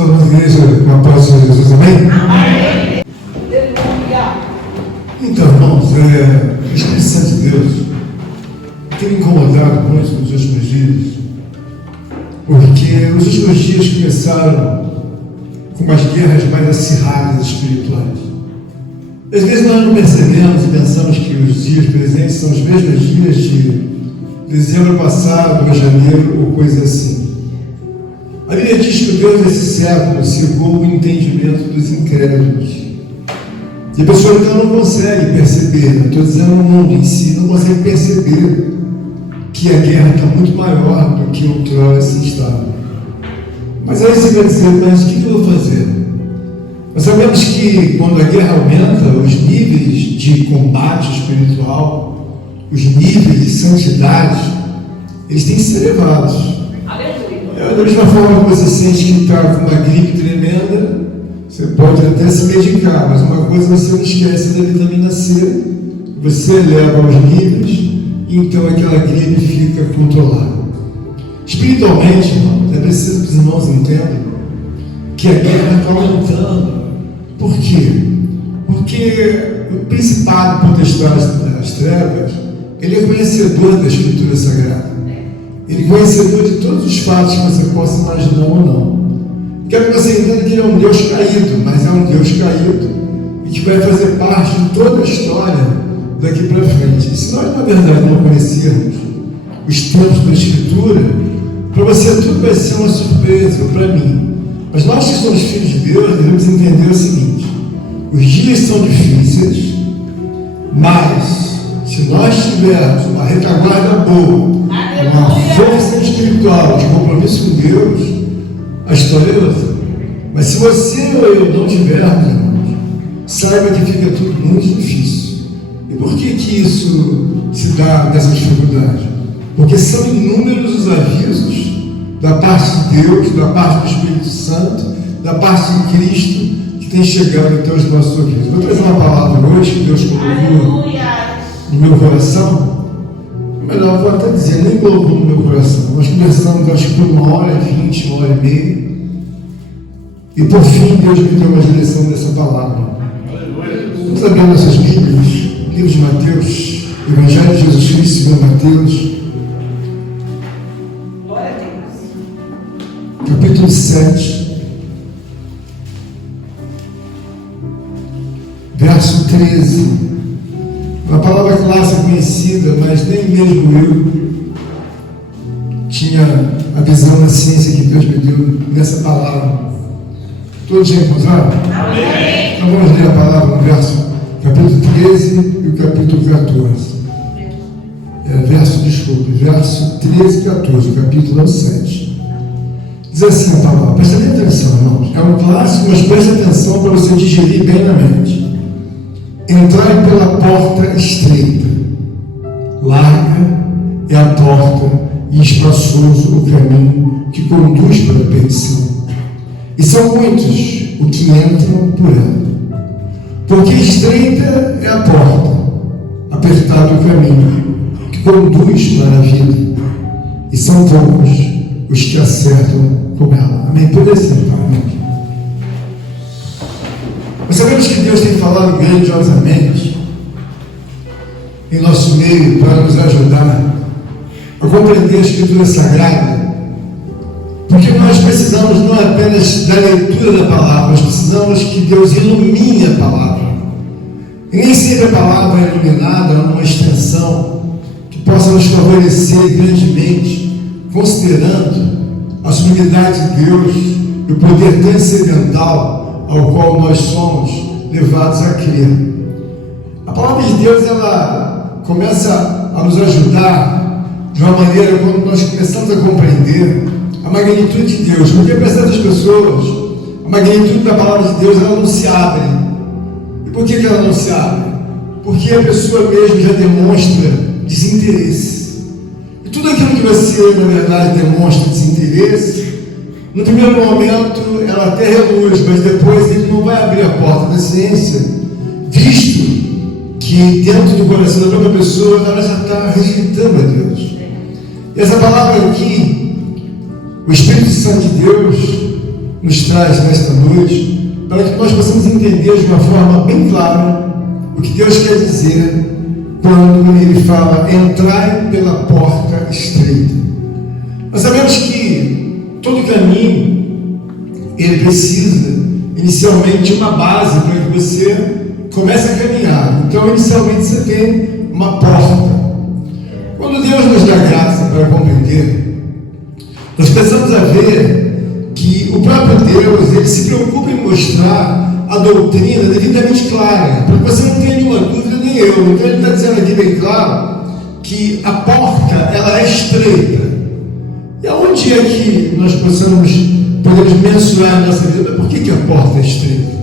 Somos igreja com a paz de Jesus, amém? Amém. Então, irmãos, o Espírito Santo de Deus tem me incomodado muito nos últimos dias, porque os últimos dias começaram com umas guerras mais acirradas espirituais. Às vezes nós não percebemos e pensamos que os dias presentes são os mesmos dias de dezembro passado ou janeiro ou coisa assim. A Bíblia diz que o Deus desse século cegou o entendimento dos incrédulos. E a pessoa então não consegue perceber, estou dizendo o mundo em si, não consegue perceber que a guerra está muito maior do que outrora se estava. Mas aí você vai dizer, mas o que eu vou fazer? Nós sabemos que quando a guerra aumenta, os níveis de combate espiritual, os níveis de santidade, eles têm que ser elevados. Da mesma forma que você sente que está com uma gripe tremenda, você pode até se medicar, mas uma coisa você não esquece da vitamina C, você eleva aos níveis, e então aquela gripe fica controlada. Espiritualmente, irmãos, é preciso que os irmãos entendam que a guerra está aumentando. Por quê? Porque o principado potestade das trevas, ele é conhecedor da Escritura Sagrada. Ele é conhecedor de todos os fatos que você possa imaginar ou não. Quero que você entenda que ele é um Deus caído, mas é um Deus caído e que vai fazer parte de toda a história daqui para frente. E se nós, na verdade, não conhecermos os tempos da Escritura, para você tudo vai ser uma surpresa, para mim. Mas nós que somos filhos de Deus, devemos entender o seguinte: os dias são difíceis, mas se nós tivermos uma retaguarda boa, uma força espiritual de compromisso com Deus, a história é outra. Mas se você ou eu não tivermos, irmãos, saiba que fica tudo muito difícil. E por que isso se dá nessa dificuldade? Porque são inúmeros os avisos da parte de Deus, da parte do Espírito Santo, da parte de Cristo, que tem chegado até os nossos ouvidos. Vou trazer uma palavra hoje que Deus colocou no meu coração. Melhor, vou até dizer, nem colocou no meu coração. Nós conversamos, acho que por 1h20, 1h30. E por fim, Deus me deu uma direção dessa palavra. Vamos abrir nossas Bíblias, livro de Mateus, Evangelho de Jesus Cristo, segundo Mateus, capítulo 7, verso 13. Uma palavra clássica conhecida, mas nem mesmo eu tinha a visão da ciência que Deus me deu nessa palavra. Todos já encontraram? Amém. Então vamos ler a palavra no verso, capítulo 13 e o capítulo 14. Verso 13 e 14, o capítulo 7. Diz assim a palavra, presta bem atenção, irmãos. É um clássico, mas preste atenção para você digerir bem na mente. Entrai pela porta estreita, larga é a porta e espaçoso o caminho que conduz para a perdição. E são muitos os que entram por ela. Porque estreita é a porta, apertado o caminho que conduz para a vida. E são poucos os que acertam com ela. Amém? Pode sentar, irmãos. Nós sabemos que Deus tem falado grandiosamente em nosso meio para nos ajudar a compreender a Escritura Sagrada, porque nós precisamos não apenas da leitura da palavra, nós precisamos que Deus ilumine a palavra. E nem sempre a palavra é iluminada numa extensão que possa nos favorecer grandemente, considerando a sublimidade de Deus e o poder transcendental ao qual nós somos levados a crer. A palavra de Deus, ela começa a nos ajudar de uma maneira quando nós começamos a compreender a magnitude de Deus, porque para certas pessoas a magnitude da palavra de Deus ela não se abre. E por que ela não se abre? Porque a pessoa mesmo já demonstra desinteresse. E tudo aquilo que você na verdade demonstra desinteresse, no primeiro momento ela até reluz, mas depois ele não vai abrir a porta da ciência, visto que dentro do coração da própria pessoa ela já está rejeitando a Deus. E essa palavra aqui, o Espírito Santo de Deus, nos traz nesta noite, para que nós possamos entender de uma forma bem clara o que Deus quer dizer quando Ele fala: entrai pela porta estreita. Nós sabemos que todo caminho, ele precisa inicialmente de uma base para que você comece a caminhar. Então, inicialmente você tem uma porta. Quando Deus nos dá graça para compreender, nós precisamos ver que o próprio Deus, ele se preocupa em mostrar a doutrina devidamente clara, para que você não tenha nenhuma dúvida, nem eu. Então ele está dizendo aqui bem claro que a porta, ela é estreita. E aonde é que nós podemos mensurar a nossa vida? Por que a porta é estreita?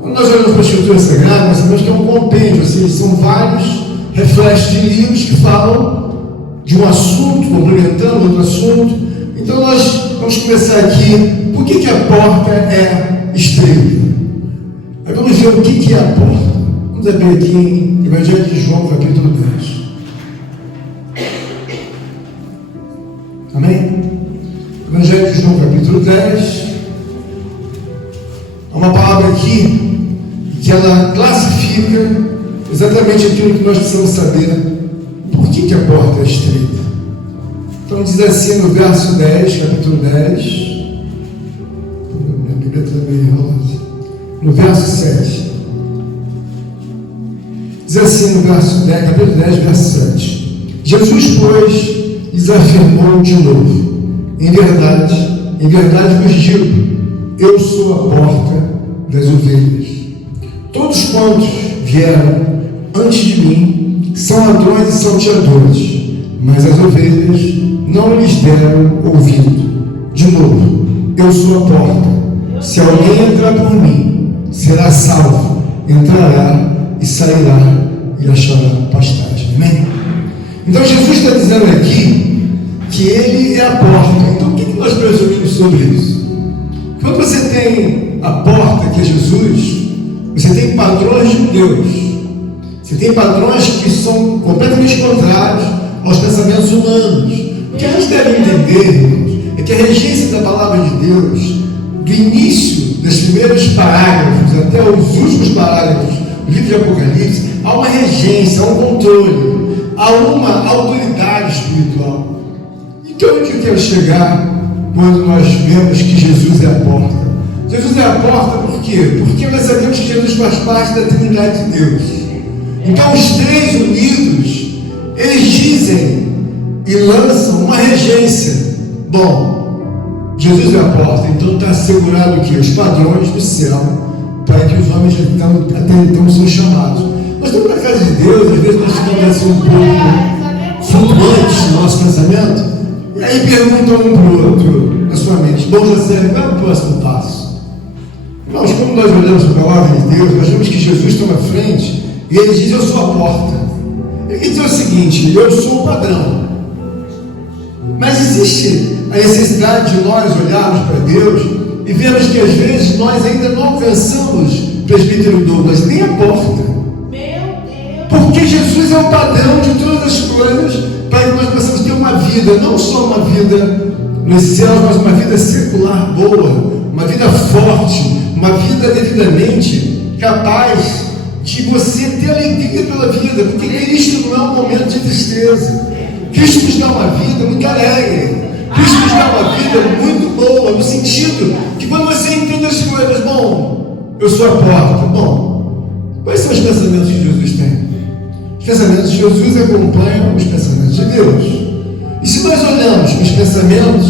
Quando nós olhamos para a Escritura Sagrada, nós sabemos que é um compêndio, ou seja, são vários reflexos de livros que falam de um assunto, complementando outro assunto. Então nós vamos começar aqui. Por que a porta é estreita? Aí vamos ver o que é a porta. Vamos abrir aqui em Evangelho de João, capítulo 10. Amém? Evangelho de João, capítulo 10. Há uma palavra aqui que ela classifica exatamente aquilo que nós precisamos saber. Por que a porta é estreita? Então diz assim no verso 10, capítulo 10. Minha Bíblia está meio enrolada. No verso 7. Diz assim no verso 10, capítulo 10, verso 7. Jesus, pois, lhes afirmou de novo: em verdade vos digo, eu sou a porta das ovelhas. Todos quantos vieram antes de mim são ladrões e salteadores, mas as ovelhas não lhes deram ouvido. De novo, eu sou a porta. Se alguém entrar por mim, será salvo, entrará e sairá e achará pastagem. Amém? Então Jesus está dizendo aqui que Ele é a porta. Então o que nós presumimos sobre isso? Quando você tem a porta, que é Jesus, você tem padrões de Deus. Você tem padrões que são completamente contrários aos pensamentos humanos. O que a gente deve entender, irmãos, é que a regência da palavra de Deus, do início dos primeiros parágrafos até os últimos parágrafos do livro de Apocalipse, há uma regência, há um controle, há uma autoridade espiritual. Então, onde eu quero chegar quando nós vemos que Jesus é a porta? Jesus é a porta por quê? Porque nós sabemos que Jesus faz parte da Trindade de Deus. Então, os três unidos, eles dizem e lançam uma regência. Bom, Jesus é a porta, então está assegurado que os padrões do céu, para que os homens até então são chamados. Nós estamos na casa de Deus, às vezes nós ficamos assim um pouco flutuantes no nosso pensamento, e aí perguntam um para o outro na sua mente: bom, José, qual é o próximo passo? Irmãos, como nós olhamos para a palavra de Deus, nós vemos que Jesus está na frente e ele diz: eu sou a porta. Ele diz o seguinte: eu sou o padrão. Mas existe a necessidade de nós olharmos para Deus e vermos que às vezes nós ainda não alcançamos, presbítero Douglas, nem a porta. Porque Jesus é o padrão de todas as coisas para que nós possamos ter uma vida, não só uma vida nos céus, mas uma vida secular boa, uma vida forte, uma vida devidamente capaz de você ter alegria pela vida, porque Cristo não é um momento de tristeza. Cristo nos dá uma vida muito alegre. Cristo nos dá uma vida muito boa, no sentido que quando você entende as coisas, bom, eu sou a porta. Bom, quais são os pensamentos que Jesus tem? Os pensamentos de Jesus acompanham os pensamentos de Deus. E se nós olhamos os pensamentos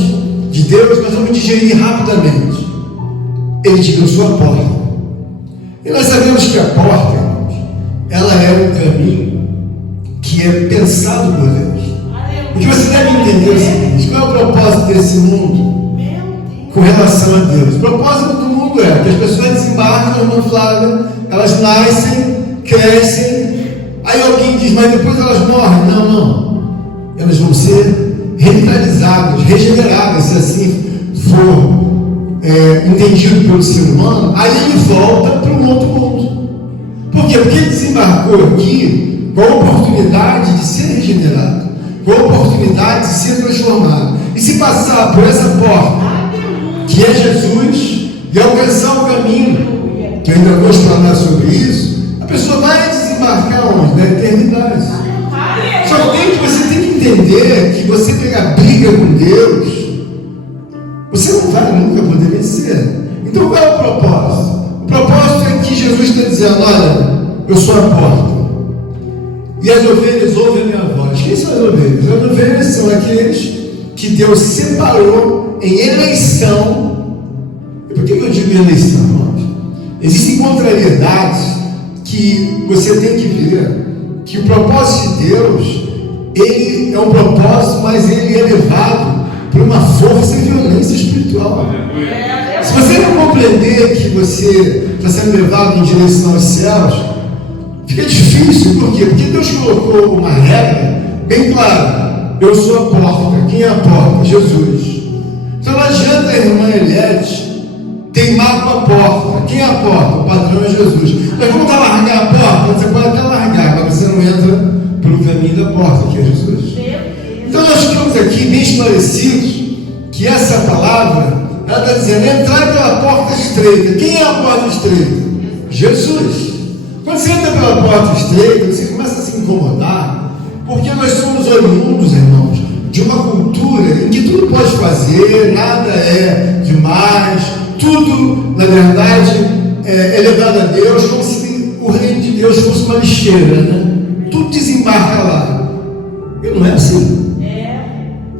de Deus, nós vamos digerir rapidamente. Ele diz: eu sou a porta. E nós sabemos que a porta, irmãos, ela é um caminho que é pensado por Deus. O que você deve entender é o seguinte: qual é o propósito desse mundo com relação a Deus? O propósito do mundo é que as pessoas desembarcam, irmã Flávia, elas nascem, crescem, aí alguém diz: mas depois elas morrem. Não, não. Elas vão ser revitalizadas, regeneradas, se assim for entendido pelo ser humano. Aí ele volta para um outro mundo. Por quê? Porque ele desembarcou aqui com a oportunidade de ser regenerado, com a oportunidade de ser transformado. E se passar por essa porta, que é Jesus, e alcançar o caminho, que eu ainda vou explanar sobre isso, a pessoa vai desembarcar onde? Na eternidade. Só que você tem que entender que você pegar briga com Deus, você não vai nunca poder vencer. Então qual é o propósito? O propósito é que Jesus está dizendo: olha, eu sou a porta, e as ovelhas ouvem a minha voz. Quem são as ovelhas? As ovelhas são aqueles que Deus separou em eleição. E por que eu digo eleição, irmãos? Existem contrariedades que você tem que ver, que o propósito de Deus, ele é um propósito, mas ele é levado por uma força e violência espiritual. Se você não compreender que você está sendo levado em direção aos céus, fica difícil. Por quê? Porque Deus colocou uma regra bem clara: eu sou a porta. Quem é a porta? Jesus. Então não adianta a irmã Eliette teimar com a porta. Quem é a porta? O padrão é Jesus. Mas vamos largar a porta? Você pode até largar, mas você não entra pelo caminho da porta, que é Jesus. Então nós ficamos aqui bem esclarecidos que essa palavra, ela está dizendo: entrar pela porta estreita. Quem é a porta estreita? Jesus. Quando você entra pela porta estreita, você começa a se incomodar, porque nós somos oriundos, irmãos, de uma cultura em que tudo pode fazer, nada é demais, tudo, na verdade, é levado a Deus, como se o reino de Deus fosse uma lixeira, né? Tudo desembarca lá. E não é assim.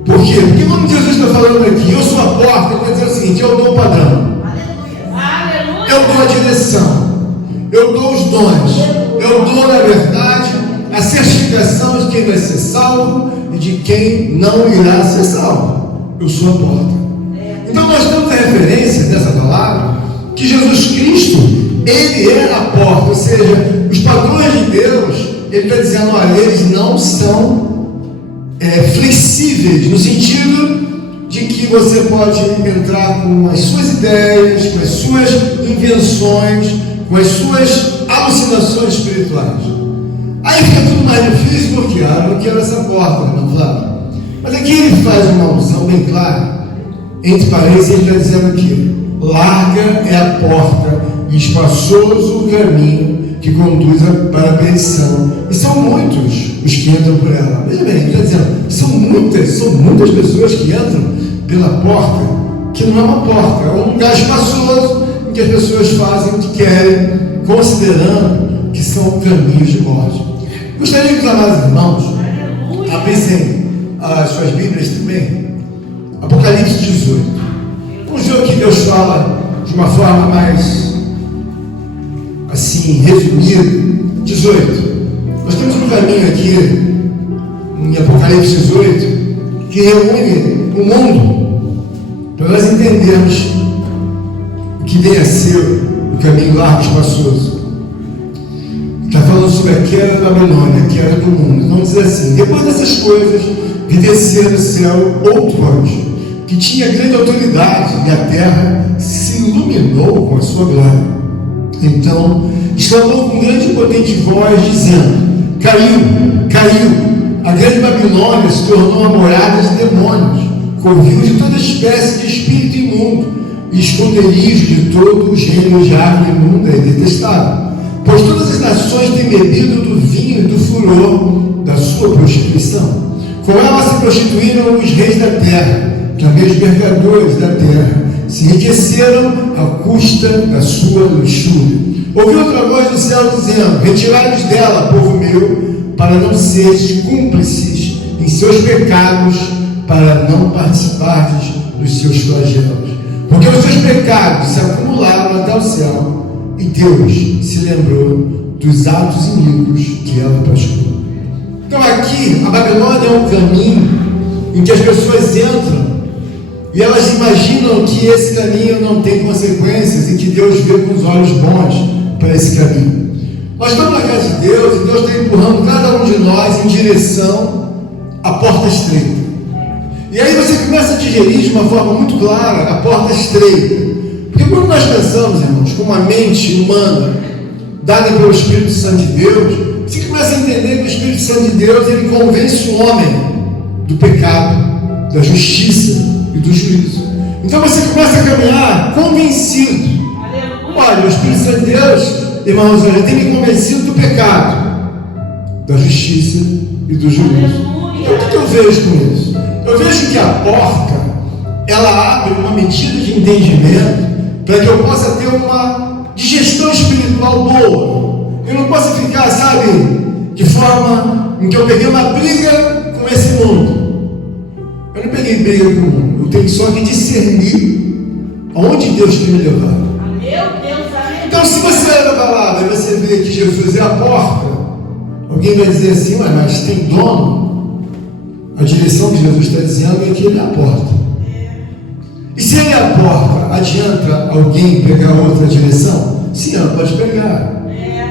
Por quê? Porque quando Jesus está falando aqui, eu sou a porta, ele está dizendo o seguinte: eu dou o padrão, eu dou a direção, eu dou os dons, eu dou, na verdade, a certificação de quem vai ser salvo e de quem não irá ser salvo. Eu sou a porta. Então nós temos a referência dessa palavra, que Jesus Cristo, ele é a porta, ou seja, os padrões de Deus, ele está dizendo: olha, eles não são flexíveis, no sentido de que você pode entrar com as suas ideias, com as suas invenções, com as suas alucinações espirituais. Aí fica tudo mais difícil, porque eu não quero essa porta, não, Flávio. Mas aqui ele faz uma alusão bem clara, entre parênteses, ele está dizendo aqui: larga é a porta e espaçoso o caminho que conduz para a perdição, e são muitos os que entram por ela. Veja bem, ele está dizendo: são muitas pessoas que entram pela porta, que não é uma porta, é um lugar espaçoso em que as pessoas fazem o que querem, considerando que são caminhos de morte. Gostaria que os amados irmãos abrissem as suas Bíblias também, Apocalipse 18. Vamos ver o que Deus fala de uma forma mais assim, resumida. 18. Nós temos um caminho aqui em Apocalipse 18 que reúne o mundo para nós entendermos o que vem a ser o caminho largo e espaçoso. Está falando sobre a queda da Babilônia, a queda do mundo. Vamos dizer assim: depois dessas coisas, vi descer do céu outro anjo, que tinha grande autoridade, e a terra se iluminou com a sua glória. Então exclamou com grande e potente voz, dizendo: caiu, a grande Babilônia se tornou a morada de demônios, covil de toda espécie de espírito imundo, e esconderijo de todo o gênero de árvore imunda e detestável. Pois todas as nações têm bebido do vinho e do furor da sua prostituição. Com ela se prostituíram os reis da terra, também os mercadores da terra, se enriqueceram à custa da sua luxúria. Ouvi outra voz do céu dizendo: retirai-vos dela, povo meu, para não seres cúmplices em seus pecados, para não participardes dos seus flagelos. Porque os seus pecados se acumularam até o céu, e Deus se lembrou dos atos iníquos que ela praticou. Então aqui, a Babilônia é um caminho em que as pessoas entram e elas imaginam que esse caminho não tem consequências e que Deus vê com os olhos bons para esse caminho. Nós estamos na casa de Deus e Deus está empurrando cada um de nós em direção à porta estreita. E aí você começa a digerir de uma forma muito clara a porta estreita. Porque quando nós pensamos, irmãos, com uma mente humana dada pelo Espírito Santo de Deus, você começa a entender que o Espírito Santo de Deus, ele convence o homem do pecado, da justiça e do juízo. Então você começa a caminhar convencido. Olha, o Espírito Santo de Deus, irmãos, ele tem me convencido do pecado, da justiça e do juízo. Então o que eu vejo com isso? Eu vejo que a porta, ela abre uma medida de entendimento para que eu possa ter uma digestão espiritual boa. Eu não posso ficar, sabe, de forma em que eu peguei uma briga com esse mundo. Eu não peguei briga com o mundo. Eu tenho só que discernir aonde Deus quer me levar. Então, se você lê a palavra e você vê que Jesus é a porta, alguém vai dizer assim, ué, mas tem dono? A direção que Jesus está dizendo é que ele é a porta. E se ele é a porta, adianta alguém pegar outra direção? Sim, ela pode pegar.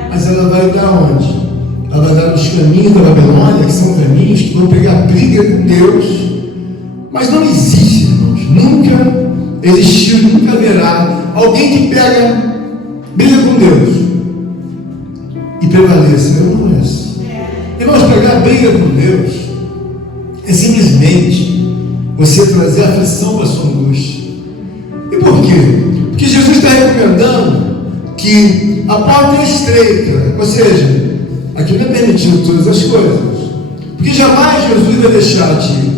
Mas ela vai dar onde? Ela vai dar nos caminhos da Babilônia, que são caminhos que vão pegar briga com Deus. Mas não existe, irmãos. Nunca existiu, nunca haverá alguém que pega briga com Deus e prevaleça. Eu não conheço. Irmãos, pegar briga com Deus é simplesmente você trazer aflição para a sua angústia. E por quê? Porque Jesus está recomendando que a porta é estreita, ou seja, aqui não é permitido todas as coisas, porque jamais Jesus vai deixar de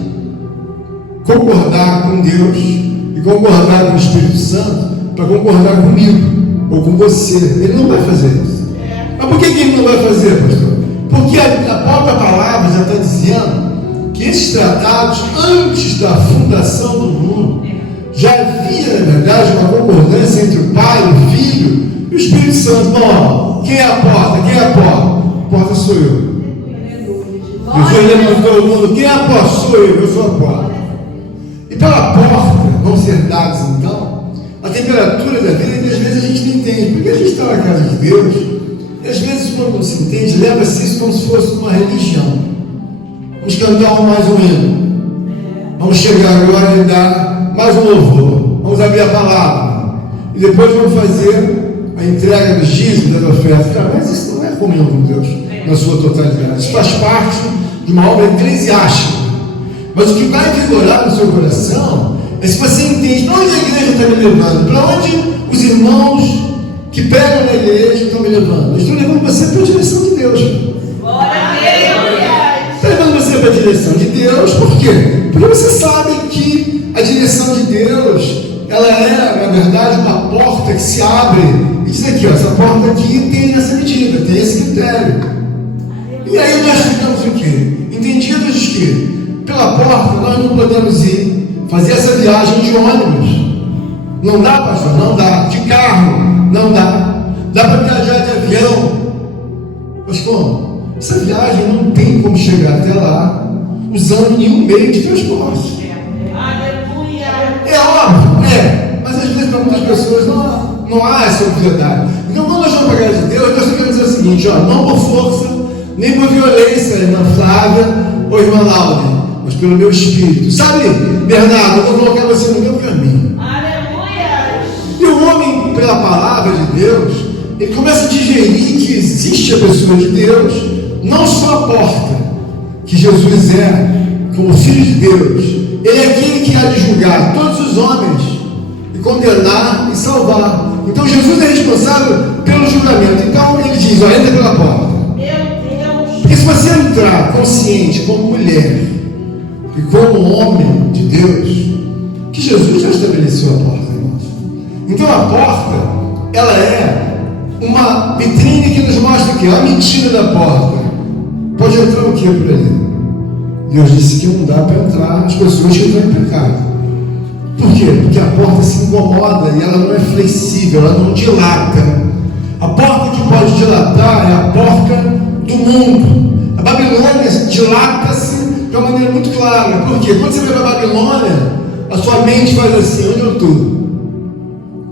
concordar com Deus e concordar com o Espírito Santo para concordar comigo ou com você. Ele não vai fazer isso. Mas por que ele não vai fazer, pastor? Porque a própria palavra já está dizendo que esses tratados, antes da fundação do mundo, já havia, na verdade, uma concordância entre o Pai, o Filho e o Espírito Santo. Bom, quem é a porta? Quem é a porta? A porta sou eu. Jesus levantou o mundo. Quem é a porta? Sou eu sou a porta. E pela porta vão ser dados, então, a temperatura da vida, que às vezes a gente não entende. Porque a gente está na casa de Deus, e às vezes, quando não se entende, leva-se isso como se fosse uma religião. Vamos cantar mais um hino. Vamos chegar agora e dar mais um louvor. Vamos abrir a palavra. E depois vamos fazer a entrega dos dízimos, das ofertas. Cara, mas isso não é comunhão com Deus na sua totalidade. Isso faz parte de uma obra eclesiástica. Mas o que vai vigorar no seu coração é se você entende para onde a igreja está me levando, para onde os irmãos que pregam na igreja estão me levando. Eles estão levando você para a direção de Deus. Está levando você para a direção de Deus, por quê? Porque você sabe que a direção de Deus, ela é, na verdade, uma porta que se abre e diz aqui, ó, essa porta aqui tem essa medida, tem esse critério. E aí nós ficamos o quê? Entendidos que pela porta nós não podemos ir fazer essa viagem de ônibus. Não dá, pastor? Não dá. De carro? Não dá. Dá para viajar de avião. Mas como? Essa viagem não tem como chegar até lá usando nenhum meio de transporte. É óbvio, mas às vezes para muitas pessoas não há essa obviedade. Então quando nós vamos pegar de Deus, nós temos que dizer o seguinte, ó, não por força, nem por violência, irmã Flávia ou irmã Laura, mas pelo meu espírito. Sabe, Bernardo, eu vou colocar você no meu caminho. Aleluia! E o homem, pela palavra de Deus, ele começa a digerir que existe a pessoa de Deus, não só a porta, que Jesus é, como Filho de Deus. Ele é aquele que há de julgar todos os homens, e condenar e salvar. Então Jesus é responsável pelo julgamento. Então ele diz, ó, entra pela porta. Porque se você entrar consciente como mulher e como homem de Deus, que Jesus já estabeleceu a porta, irmãos. Então a porta, ela é uma vitrine que nos mostra o quê? A mentira da porta. Pode entrar o quê por ali? Deus disse que não dá para entrar as pessoas que estão em pecado. Por quê? Porque a porta se incomoda e ela não é flexível, ela não dilata. A porta que pode dilatar é a porta do mundo. A Babilônia dilata-se de uma maneira muito clara. Por quê? Quando você vai para a Babilônia, a sua mente faz assim, onde eu estou?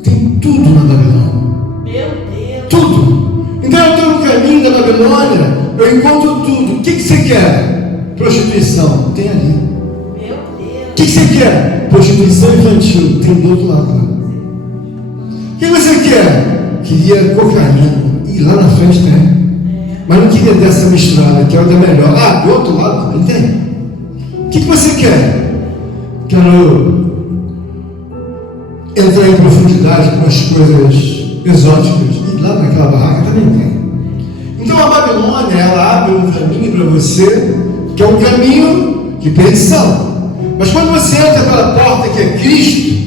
Tem tudo na Babilônia. Meu Deus! Tudo! Então eu estou no caminho da Babilônia, eu encontro tudo. O que você quer? Prostituição, tem ali. Meu Deus! O que você quer? Prostituição infantil, tem do outro lado. O que você quer? Queria cocaína, e lá na frente tem. Mas não queria dessa misturada, quero da melhor. Ah, do outro lado também tem. O que você quer? Quero entrar em profundidade com as coisas exóticas. E lá naquela barraca também tem. Então a Babilônia, ela abre um caminho para você, que é um caminho de perdição. Mas quando você entra pela porta que é Cristo,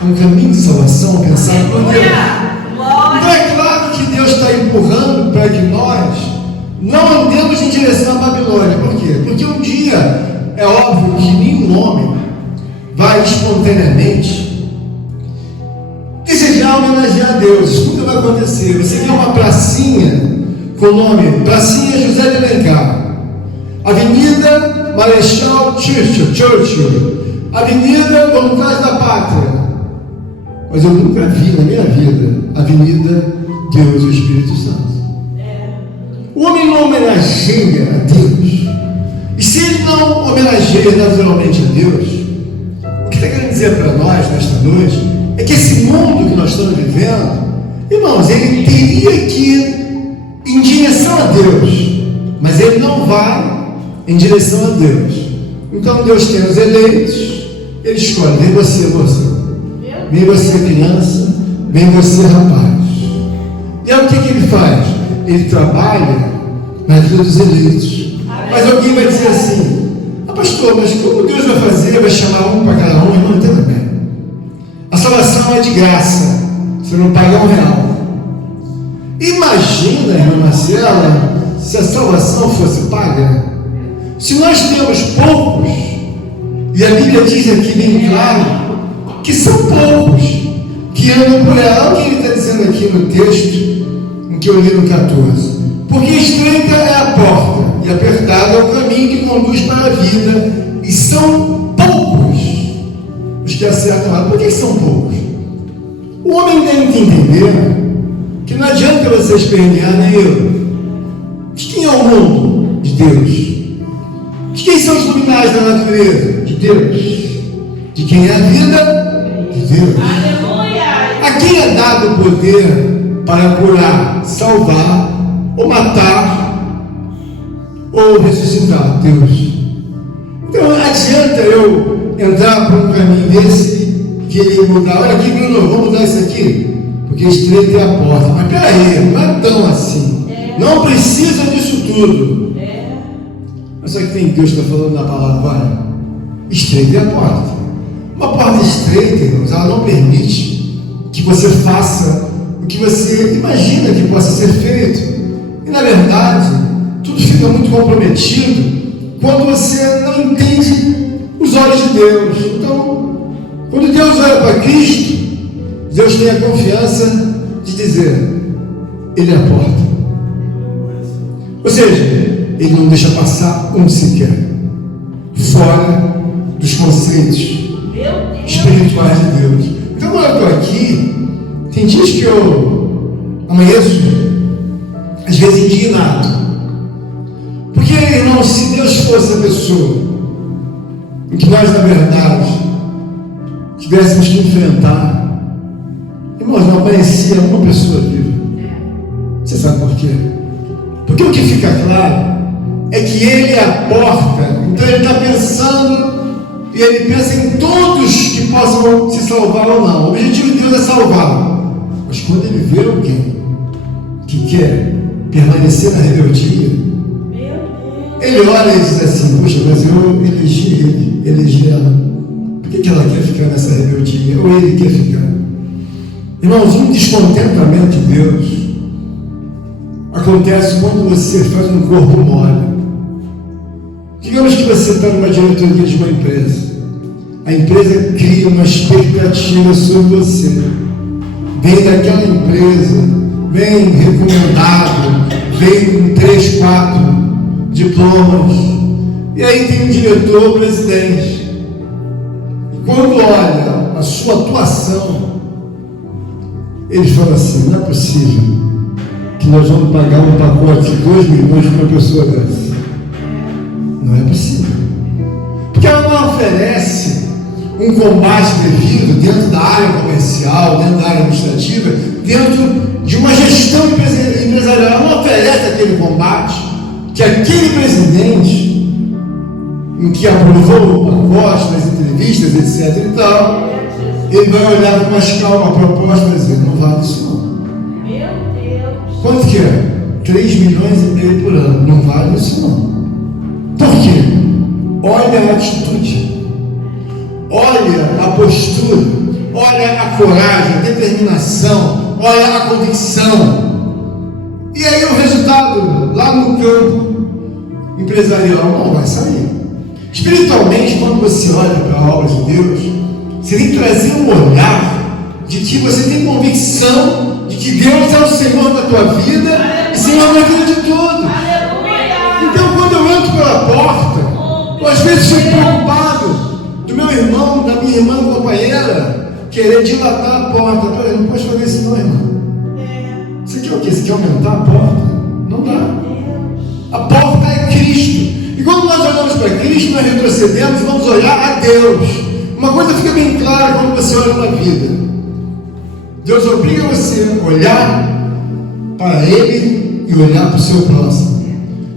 é um caminho de salvação pensado por Deus. Então é claro que Deus está empurrando para que nós não andemos em direção à Babilônia. Por quê? Porque um dia é óbvio que nenhum homem vai espontaneamente desejar homenagear a Deus. Isso nunca vai acontecer. Você quer uma pracinha com o nome Pracinha José de Alencar, Avenida Marechal Churchill, Avenida Voluntários da Pátria. Mas eu nunca vi na minha vida Avenida Deus e o Espírito Santo. O homem não homenageia a Deus. E se ele não homenageia naturalmente a Deus, o que está querendo dizer para nós nesta noite é que esse mundo que nós estamos vivendo, irmãos, ele teria que ir em direção a Deus, mas ele não vai em direção a Deus. Então Deus tem os eleitos, ele escolhe, vem você, moça, vem você, criança, vem você, rapaz. E aí o que ele faz? Ele trabalha na vida dos eleitos. Mas alguém vai dizer assim: pastor, mas como Deus vai fazer? Vai chamar um para cada um? Irmão, entenda bem. A salvação é de graça, você não paga R$1. Imagina, irmã Marcela, se a salvação fosse paga. Se nós temos poucos, e a Bíblia diz aqui bem claro que são poucos que andam por ela. Olha o que ele está dizendo aqui no texto em que eu li no 14: porque estreita é a porta e apertado é o caminho que conduz para a vida, e são poucos os que acertam ela. Por que são poucos? O homem tem que entender que não adianta você espernear nem eu. De quem é o mundo? De Deus. De quem são os luminares da natureza? De Deus. De quem é a vida? De Deus. Aleluia! A quem é dado o poder para curar, salvar, ou matar, ou ressuscitar? Deus. Então não adianta eu entrar por um caminho desse e querer mudar. Olha aqui, Bruno, vamos mudar isso aqui, porque estreita é a porta. Mas peraí, não é tão assim. Não precisa disso tudo. Mas só que tem Deus que está falando na palavra, olha, estreita é a porta. Uma porta estreita, irmãos, ela não permite que você faça o que você imagina que possa ser feito. E na verdade, tudo fica muito comprometido quando você não entende os olhos de Deus. Então, quando Deus olha para Cristo, Deus tem a confiança de dizer: Ele é a porta. Ou seja, Ele não deixa passar um sequer fora dos conceitos espirituais de Deus. Então, quando eu estou aqui, tem dias que eu amanheço, às vezes indignado. Porque, irmão, se Deus fosse a pessoa em que nós, na verdade, tivéssemos que enfrentar, irmãos, não aparecia uma pessoa viva. Você sabe por quê? Porque o que fica claro é que Ele é a porta. Então Ele está pensando, e Ele pensa em todos que possam se salvar ou não. O objetivo de Deus é salvar. Mas quando Ele vê alguém que quer permanecer na rebeldia, Ele olha e diz assim: poxa, mas eu elegi ele, elegi ela. Por que ela quer ficar nessa rebeldia? Ou ele quer ficar? Irmãos, um descontentamento de Deus acontece quando você faz um corpo mole. Digamos que você está numa diretoria de uma empresa. A empresa cria uma expectativa sobre você. Vem daquela empresa, vem recomendado, vem com 3, 4 diplomas. E aí tem um diretor, o presidente. E quando olha a sua atuação, ele fala assim: não é possível que nós vamos pagar um pacote de 2 milhões para uma pessoa dessa. Não é possível. Porque ela não oferece um combate devido dentro da área comercial, dentro da área administrativa, dentro de uma gestão empresarial. Ela não oferece aquele combate que aquele presidente, em que aprovou o pacote nas entrevistas, etc. e tal, Ele vai olhar com mais calma a proposta e dizer, não vale isso não. Meu Deus. Quanto que é? 3,5 milhões por ano. Não vale isso não. Por quê? Olha a atitude. Olha a postura. Olha a coragem, a determinação. Olha a convicção. E aí o resultado, lá no campo empresarial, não vai sair. Espiritualmente, quando você olha para a obra de Deus, você tem que trazer um olhar de que você tem convicção de que Deus é o Senhor da tua vida e Senhor da vida de todos. Então, quando eu entro pela porta, eu às vezes fico preocupado do meu irmão, da minha irmã companheira, querer dilatar a porta. Não pode fazer isso não, irmão. Você quer o quê? Você quer aumentar a porta? Não dá. A porta é Cristo. E quando nós olhamos para Cristo, nós retrocedemos e vamos olhar a Deus. Uma coisa fica bem clara quando você olha para a vida. Deus obriga você a olhar para Ele e olhar para o seu próximo.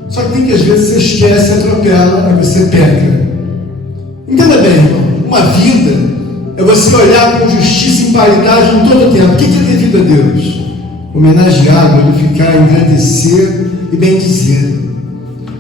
Só que tem que às vezes você esquece, atropela, aí você peca. Entenda bem, irmão. Uma vida é você olhar com justiça e paridade em todo o tempo. O que é devido a Deus? Homenagear, glorificar, engrandecer e bendizer.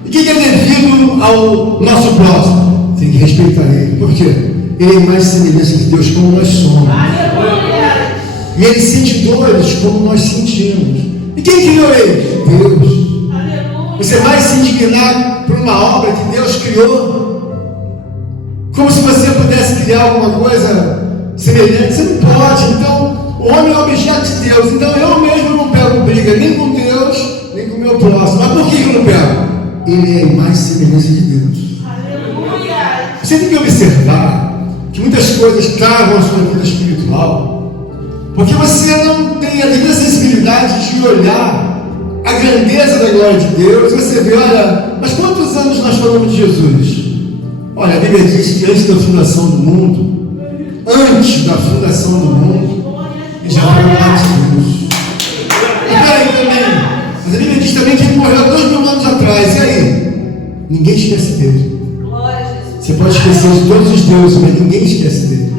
E o que é devido ao nosso próximo? Tem que respeitar Ele. Por quê? Ele é mais semelhança de Deus como nós somos. Aleluia. E Ele sente dores como nós sentimos. E quem criou Ele? Deus. Aleluia. Você vai se indignar por uma obra que Deus criou? Como se você pudesse criar alguma coisa semelhante? Você não pode. Então, o homem é objeto de Deus. Então, eu mesmo não pego briga nem com Deus, nem com o meu próximo. Mas por que eu não pego? Ele é mais semelhança de Deus. Aleluia. Você tem que observar que muitas coisas travam a sua vida espiritual, porque você não tem a devida sensibilidade de olhar a grandeza da glória de Deus. Você vê, olha, mas quantos anos nós falamos de Jesus? Olha, a Bíblia diz que antes da fundação do mundo, ele já foi lá de Deus. E peraí também, mas a Bíblia diz também que ele morreu 2000 anos atrás. E aí? Ninguém esquece dele. Você pode esquecer de todos os deuses, mas ninguém esquece dele.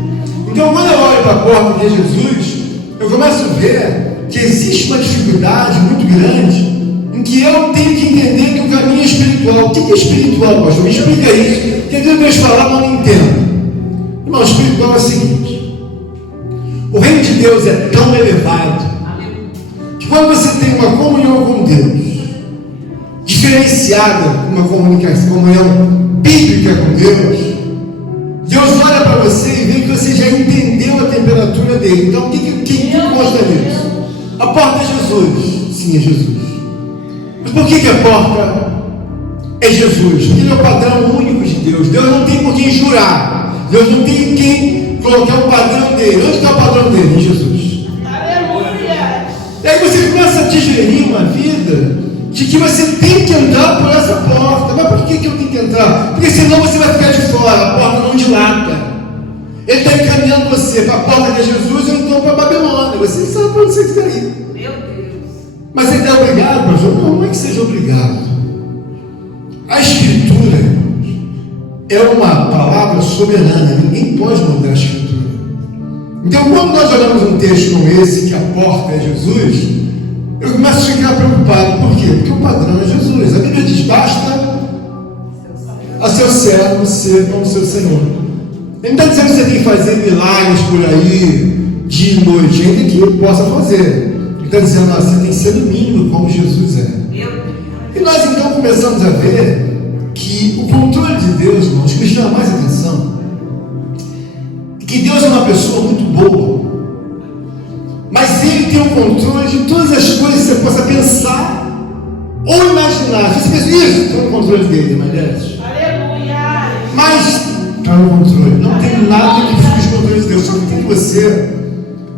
Então, quando eu olho para a porta de Jesus, eu começo a ver que existe uma dificuldade muito grande em que eu tenho que entender que o caminho é espiritual. O que é espiritual, pastor? Me explica isso. Porque Deus falar, mas não entendo. Irmão, espiritual é o seguinte: o reino de Deus é tão elevado que quando você tem uma comunhão com Deus, diferenciada, uma comunhão bíblica com Deus, Deus olha para você e vê que você já entendeu a temperatura dele. Então, o que consta nisso? A porta é Jesus. Sim, é Jesus. Mas por que a porta é Jesus? Porque ele é o padrão único de Deus. Deus não tem por quem jurar. Deus não tem quem colocar o padrão dele. Onde está o padrão dele? Em Jesus. Aleluia. E aí você começa a digerir uma vida de que você tem que entrar por essa porta. Mas por que eu tenho que entrar? Porque senão você vai ficar de fora. A porta não dilata. Ele está encaminhando você para a porta de Jesus ou então para a Babilônia. Você sabe para onde você quiser ir. Meu Deus. Mas ele é obrigado, pastor? Não é que seja obrigado. A Escritura, irmãos, é uma palavra soberana. Ninguém pode mudar a Escritura. Então, quando nós olhamos um texto como esse, que a porta é Jesus, eu começo a ficar preocupado. Por quê? Porque o padrão é Jesus. A Bíblia diz: basta a seu servo ser como seu Senhor. Ele não está dizendo que você tem que fazer milagres por aí, dia e noite, ainda que possa fazer. Ele está dizendo: você tem que ser no mínimo como Jesus é. E nós então começamos a ver que o controle de Deus, irmãos, que me chama mais atenção, é que Deus é uma pessoa muito boa, mas Ele tem o controle de todas as coisas que você possa pensar ou imaginar. Você pensa, isso, estou no controle dele, mas Aleluia. mas está no controle. Não tem nada que fuja do controle de Deus. Só que tem você,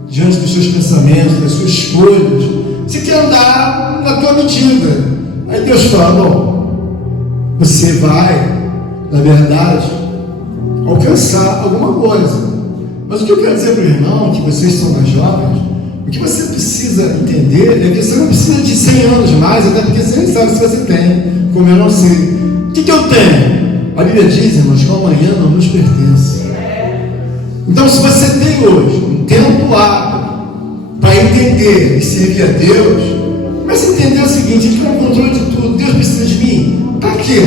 diante dos seus pensamentos, das suas escolhas, você quer andar na tua medida. Aí Deus fala: bom, você vai, na verdade, alcançar alguma coisa. Mas o que eu quero dizer para o irmão, que vocês são mais jovens, o que você precisa entender é que você não precisa de 100 anos mais, até porque você nem sabe se você tem, como eu não sei. O que eu tenho? A Bíblia diz, irmãos, que o amanhã não nos pertence. Então, se você tem hoje um tempo hábil para entender e servir a Deus, mas entender o seguinte: Ele tem o controle de tudo. Deus precisa de mim. Para quê?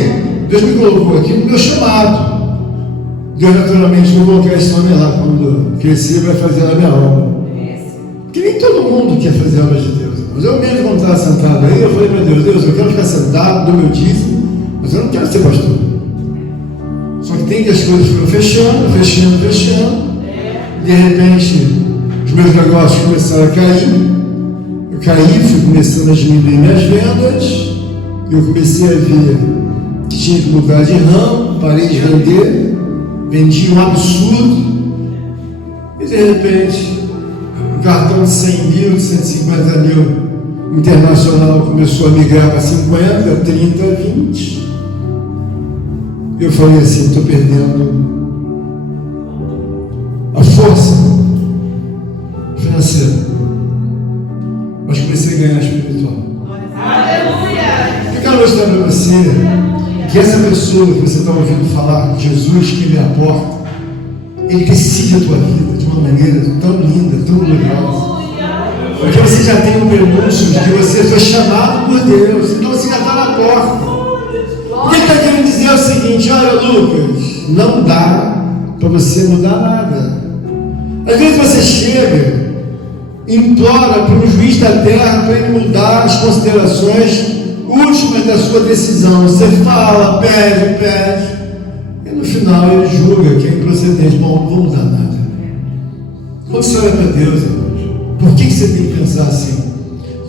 Deus me colocou aqui no meu chamado. Deus, naturalmente, não vou colocar esse nome lá. Quando crescer, vai fazer a minha obra. Porque nem todo mundo quer fazer a obra de Deus. Mas eu mesmo, quando estava sentado aí, eu falei para Deus: Deus, eu quero ficar sentado, do meu dízimo, mas eu não quero ser pastor. Só que tem que as coisas foram fechando. De repente, os meus negócios começaram a cair. Eu caí, fui começando a diminuir minhas vendas. Eu comecei a ver que tinha que mudar de ramo, parei de vender, vendi um absurdo. E de repente, um cartão de 100 mil, de 150 mil internacional começou a migrar para 50, 30, 20. Eu falei assim: estou perdendo a força financeira, mas comecei a ganhar espiritual. Aleluia! Eu quero mostrar para você que essa pessoa que você está ouvindo falar, Jesus que me aporta, Ele decide a tua vida de uma maneira tão linda, tão gloriosa. Porque você já tem um prenúncio de que você foi chamado por Deus, então você já está na porta. O que Ele está querendo dizer é o seguinte: olha, Lucas, não dá para você mudar nada. Às vezes você chega, implora para um juiz da terra para ele mudar as considerações últimas da sua decisão. Você fala, pede, e no final ele julga que é improcedente. Bom, não vou mudar nada. Quando você olha para Deus, irmãos, por que você tem que pensar assim?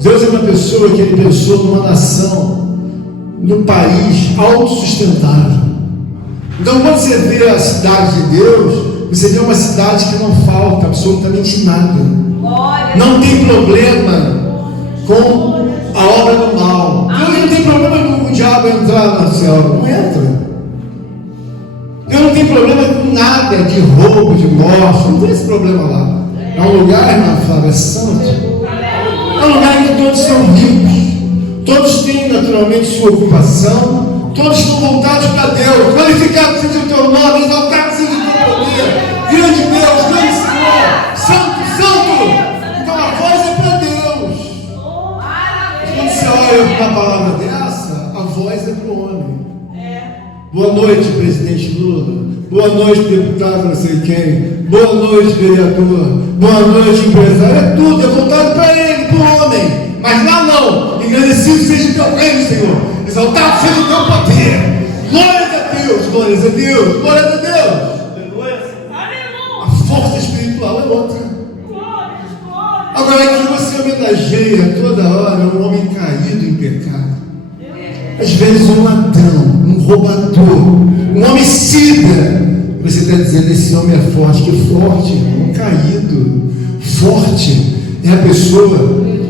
Deus é uma pessoa que Ele pensou numa nação, num país autossustentável. Então, quando você vê a cidade de Deus, você vê uma cidade que não falta absolutamente nada. Não tem problema com a obra do mal. Deus não tem problema com o diabo entrar no céu. Não entra. Deus não tem problema com nada de roubo, de morte. Não tem esse problema lá. É um lugar, irmã Flávia, santo. É um lugar em que todos são ricos. Todos têm naturalmente sua ocupação. Todos estão voltados para Deus. Glorificado seja o teu nome, exaltado seja o teu poder. Grande Deus, grande Senhor, santo, santo. Então a voz é para Deus. Quando você olha para a palavra dessa, a voz é para o homem. Boa noite, presidente Lula. Boa noite, deputado não sei quem. Boa noite, vereador. Boa noite, empresário. É tudo, é voltado para ele, para o homem. Mas lá não. Engrandecido seja o teu reino, Senhor. Exaltado seja o teu poder. Glória a Deus, glória a Deus, glória a Deus. A força espiritual é outra. Agora aqui você homenageia toda hora um homem caído em pecado. Às vezes um ladrão, um roubador, um homicida. Você está dizendo: esse homem é forte. Que forte, irmão, caído. Forte é a pessoa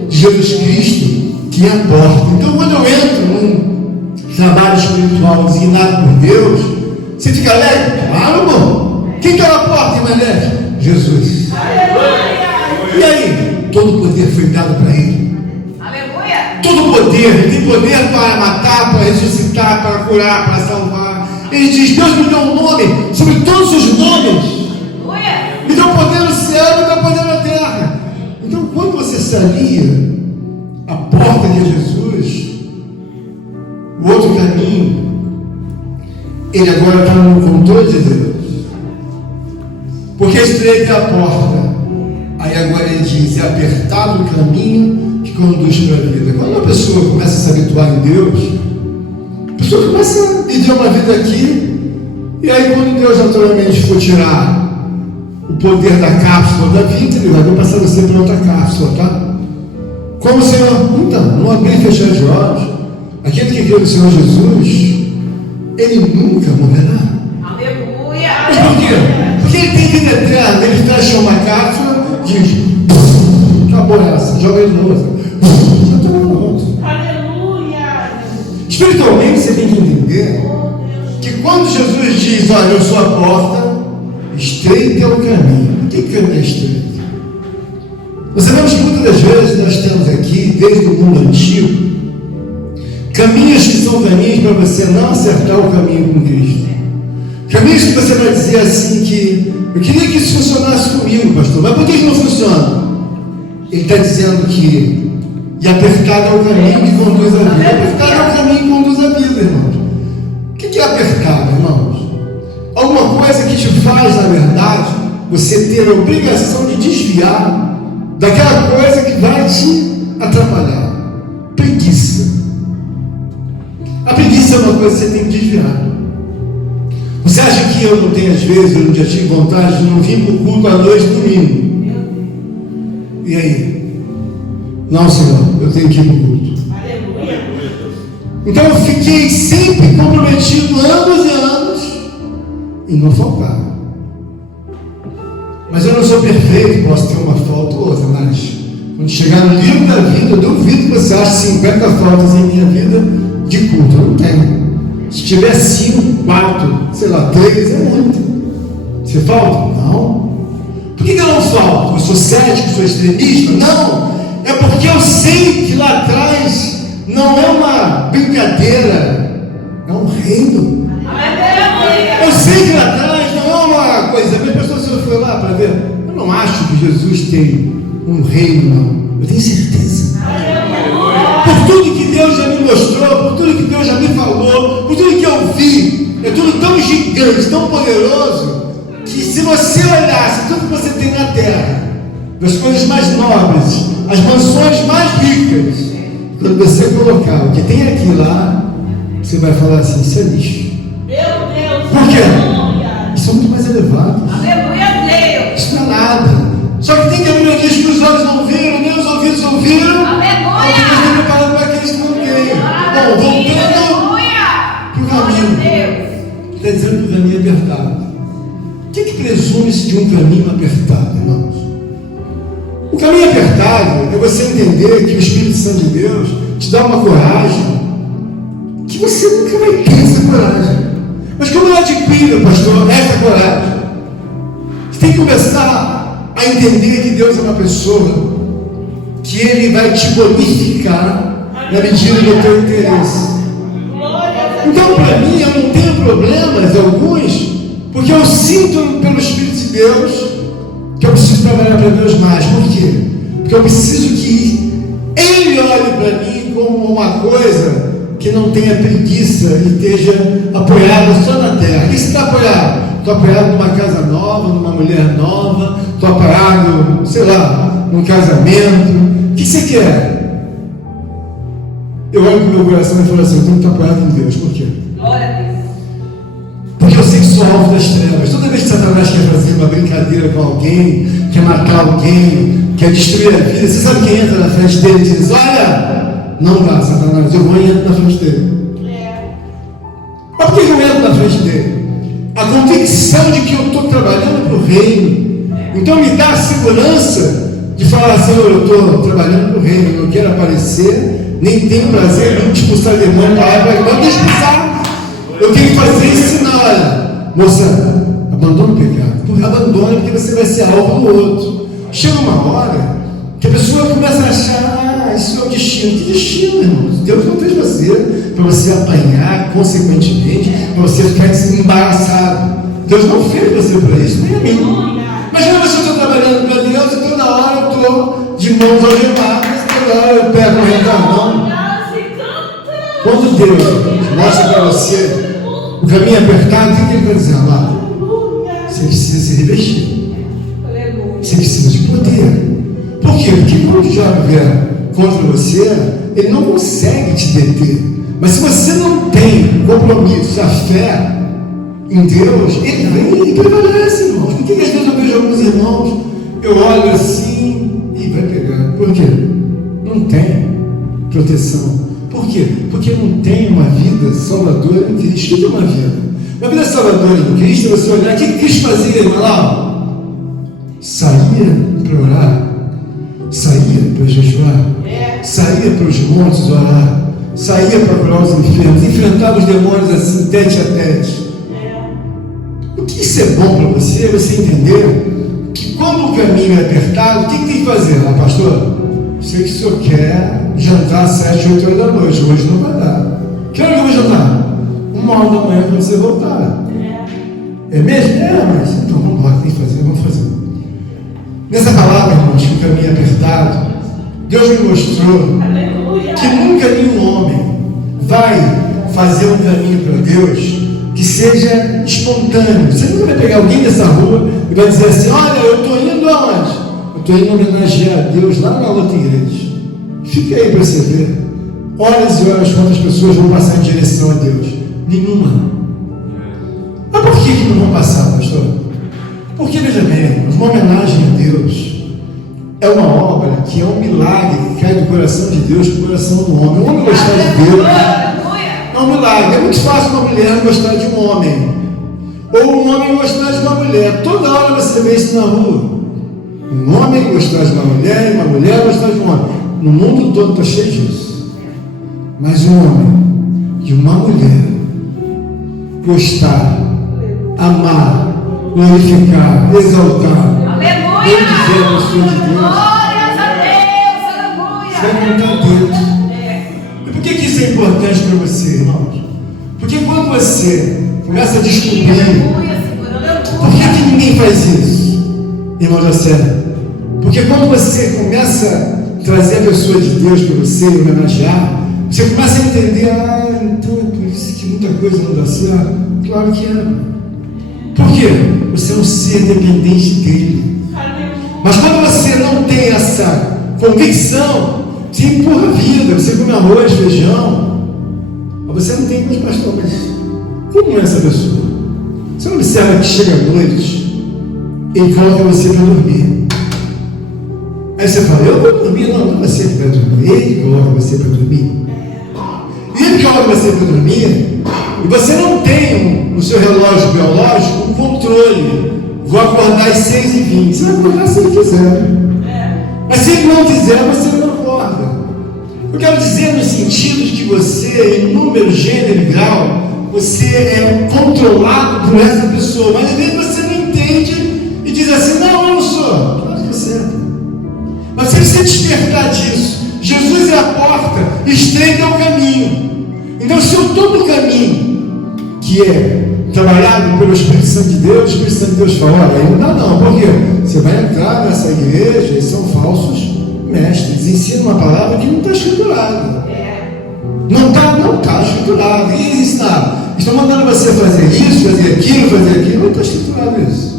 de Jesus Cristo que é a porta. Então, quando eu entro num trabalho espiritual designado por Deus, você fica alegre? Claro, irmão. Quem está na porta, irmã Leste? Jesus. E aí? Todo o poder foi dado para Ele. Todo poder, Ele tem poder para matar, para ressuscitar, para curar, para salvar. Ele diz: Deus me deu um nome sobre todos os nomes. Me deu poder no céu, me deu poder na terra. Então, quando você se alia à porta de Jesus, o outro caminho, ele agora está no controle de Deus. Porque estreita é a porta. Aí agora ele diz: é apertado o caminho que conduz para a vida. Quando uma pessoa começa a se habituar em Deus, a pessoa começa a viver uma vida aqui, e aí quando Deus naturalmente for tirar o poder da cápsula da vida, Ele vai passar você para outra cápsula, tá? Como o Senhor, então, não abrir e fechar de olhos. Aquele que crê no Senhor Jesus, ele nunca morrerá. Aleluia! Mas por quê? Porque ele tem vida eterna. Ele fecha uma cápsula, diz: acabou essa, joga ele de novo. Já estou no outro. Aleluia! Espiritualmente você tem que entender que quando Jesus diz: olha, eu sou a porta, estreito é o caminho. O que caminho é estreito? Nós sabemos que muitas das vezes nós temos aqui, desde o mundo antigo, caminhos que são caminhos para você não acertar o caminho com Cristo. Caminhos que você vai dizer assim que eu queria que isso funcionasse comigo, pastor, mas por que não funciona? Ele está dizendo que e apertado é o caminho que conduz a vida. Apertado é o caminho que conduz a vida, irmãos. O que é apertado, irmãos? Alguma coisa que te faz, na verdade, você ter a obrigação de desviar daquela coisa que vai te atrapalhar. Preguiça. A preguiça é uma coisa que você tem que desviar. Você acha que eu não tenho, às vezes, eu não já tive vontade de não vir para o culto à noite domingo? E aí? Não, Senhor, eu tenho que ir para o culto. Aleluia. Então eu fiquei sempre comprometido, anos e anos, em não faltar. Mas eu não sou perfeito, posso ter uma falta ou outra, mas quando chegar no livro da vida, eu duvido que você ache 50 faltas em minha vida de culto. Eu não tenho. Se tiver 5, 4, sei lá, 3, é muito. Você falta? Não. Por que eu não falto? Eu sou cético, sou extremista? Não. É porque eu sei que lá atrás não é uma brincadeira, é um reino. Eu sei que lá atrás não é uma coisa. Minha pessoa, se eu for lá para ver, eu não acho que Jesus tem um reino, não. Eu tenho certeza. Por tudo que Deus já me mostrou, por tudo que Deus já me falou, por tudo que eu vi, é tudo tão gigante, tão poderoso, que se você olhasse tudo que você tem na terra, das coisas mais nobres, as mansões mais ricas, quando você colocar o que tem aqui lá, você vai falar assim, isso é lixo. Meu Deus. Por quê? Aleluia. Isso é muito mais elevado. Aleluia, Deus. Isso não é nada. Só que tem que a Bíblia diz que os olhos não viram, nem os ouvidos ouviram. Aleluia. Deus tem preparado para aqueles que não têm. Bom, voltando para o caminho. Está dizendo que o caminho é apertado. O que presume-se de um caminho apertado, irmãos? O caminho apertado é você entender que o Espírito Santo de Deus te dá uma coragem que você nunca vai ter essa coragem. Mas como eu adquiro, pastor, essa coragem? Você tem que começar a entender que Deus é uma pessoa que Ele vai te glorificar na medida do teu interesse. Então, para mim, eu não tenho problemas alguns, porque eu sinto pelo Espírito de Deus que eu preciso trabalhar para Deus mais. Por quê? Porque eu preciso que Ele olhe para mim como uma coisa que não tenha preguiça e esteja apoiado só na terra. O que você está apoiado? Estou apoiado numa casa nova, numa mulher nova, estou apoiado, sei lá, num casamento. O que você quer? Eu olho para o meu coração e falo assim, eu tenho que estar apoiado em Deus. Por quê? Glória a Deus. Porque eu sei que sou alvo das trevas. Toda vez que Satanás quer fazer uma brincadeira com alguém, quer matar alguém, quer destruir a vida, você sabe quem entra na frente dele e diz, olha, não dá, Satanás, eu vou e entro na frente dele. Mas por que eu entro na frente dele? A convicção de que eu estou trabalhando para o reino. Então me dá a segurança de falar assim, eu estou trabalhando para o reino, eu não quero aparecer, nem tenho prazer em expulsar demônio, não deixa expulsar. Eu tenho que fazer esse sinal, olha, moça, abandona o pecado. Abandona, porque você vai ser alvo do outro. Chega uma hora que a pessoa começa a achar, isso é o destino. Que destino, irmãos? Deus não fez você para você apanhar, consequentemente, para você ficar embaraçado. Deus não fez você para isso, nem a mim. Imagina você está trabalhando para Deus e toda hora eu estou de mãos algemadas, toda hora eu pego o retorno. Quando Deus mostra para você o caminho apertado, o que Ele está dizendo lá? Você precisa se revestir. Você precisa de poder. Por quê? Porque quando o diabo vier contra você, ele não consegue te deter. Mas se você não tem compromisso, a fé em Deus, ele vem e prevalece, irmãos. Por que às vezes eu vejo alguns irmãos, eu olho assim e vai pegar? Por quê? Não tem proteção. Por quê? Porque não tem uma vida salvadora em Cristo. O que é uma vida? Uma vida salvadora em Cristo, você olhar, o que Cristo fazia, irmão? Lá, saía para orar, saía para jejuar, saía para os montes orar, saía para curar os enfermos, enfrentava os demônios assim, tete a tete. O que isso é bom para você? Você entender que quando o caminho é apertado, o que tem que fazer? Ah, pastor, sei que o senhor quer jantar às 7, 8 horas da noite, hoje não vai dar. Que hora que eu vou jantar? 1h da manhã quando você voltar. É mesmo? Mas então vamos embora, tem que fazer, vamos fazer. Nessa palavra, irmãos, que o caminho é apertado, Deus me mostrou Aleluia. que nunca nenhum homem vai fazer um caminho para Deus que seja espontâneo. Você nunca vai pegar alguém dessa rua e vai dizer assim: olha, eu estou indo aonde? Eu estou indo homenagear a Deus lá na outra igreja. Fica aí para você ver. Horas e horas quantas pessoas vão passar em direção a Deus? Nenhuma. Mas por que não vão passar, pastor? Porque, veja bem, uma homenagem a Deus é uma obra que é um milagre que cai do coração de Deus para o coração do homem. O homem gostar de Deus é um milagre. É muito fácil uma mulher gostar de um homem, ou um homem gostar de uma mulher. Toda hora você vê isso na rua. Um homem gostar de uma mulher e uma mulher gostar de um homem. No mundo todo está cheio disso. Mas um homem e uma mulher gostar, amar, glorificar, exaltar, Aleluia. bendizer a pessoa de Deus, Glórias a Deus. Aleluia. você vai contar Deus. E por que isso é importante para você, irmãos? Porque quando você começa a descobrir Aleluia, Senhor. por que ninguém faz isso, irmão da Serra? Porque quando você começa a trazer a pessoa de Deus para você e homenagear, você começa a entender: então é por isso que muita coisa não dá certo. Claro que é. Por quê? Você é um ser dependente dele. Mas quando você não tem essa convicção, você empurra a vida, você come arroz, feijão, mas você não tem mais pastor. Mas como é essa pessoa? Você não observa que chega à noite e coloca você para dormir. Aí você fala: eu vou dormir. Não, não é você que vai dormir, ele que coloca você para dormir. Ele coloca você para dormir, e você não tem no seu relógio biológico um controle. Vou acordar às 6h20. Você vai acordar se ele quiser. Mas se ele não quiser, você não acorda. Eu quero dizer no sentido de que você, em número, gênero e grau, você é controlado por essa pessoa. Mas às vezes você não entende e diz assim: não, eu não sou. Claro que você é. Mas você precisa despertar disso. Jesus é a porta, estreito é o caminho. Então, se eu estou no caminho que é trabalhado pelo Espírito Santo de Deus, o Espírito Santo de Deus fala: olha, aí não dá não. Por quê? Você vai entrar nessa igreja e são falsos mestres, ensinam uma palavra que não está escriturada. Não está escriturado. E eles ensinaram: estão mandando você fazer isso, fazer aquilo, não está escriturado isso.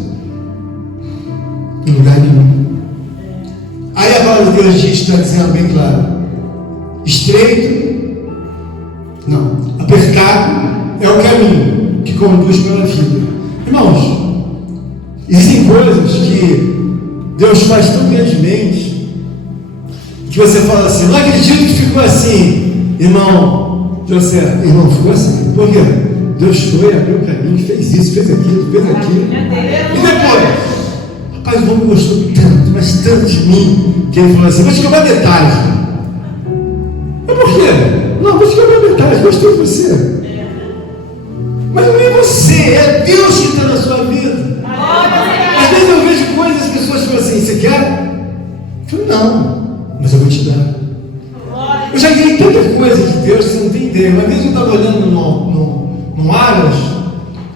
Em lugar nenhum. Aí a palavra de Deus está dizendo bem claro: apertado é o caminho que conduz para a vida. Irmãos, existem coisas que Deus faz tão grandemente que você fala assim: não acredito que ficou assim, irmão José. Irmão, ficou assim. Por quê? Deus foi, abriu o caminho, fez isso, fez aquilo. E depois, rapaz, o homem gostou tanto, mas tanto de mim, que ele falou assim: vou te cobrar metade. Mas por quê? Não, vou te cobrar metade, gostei de você. Mas não é você, é Deus que está na sua vida. Às vezes eu vejo coisas que as pessoas falam assim: você quer? Eu falei: não, mas eu vou te dar. Eu já ganhei tanta coisa de Deus que você não tem ideia. Uma vez eu estava olhando no Aras,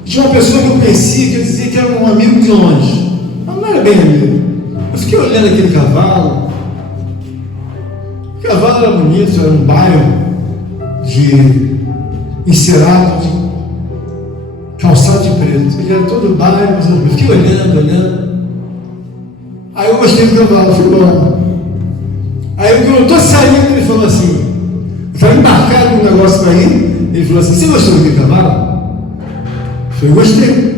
tinha uma pessoa que eu conhecia que eu dizia que era um amigo de longe. Mas não era bem amigo. Eu fiquei olhando aquele cavalo. O cavalo era bonito, era um bairro de encerado, de calçado de preto. Ele era todo bairro, mas eu fiquei olhando. Aí eu gostei do cavalo, fui embora. Aí quando eu estou saindo, ele falou assim: eu estava embarcado num negócio para ir. Ele falou assim: você gostou daquele cavalo? Eu falei: gostei.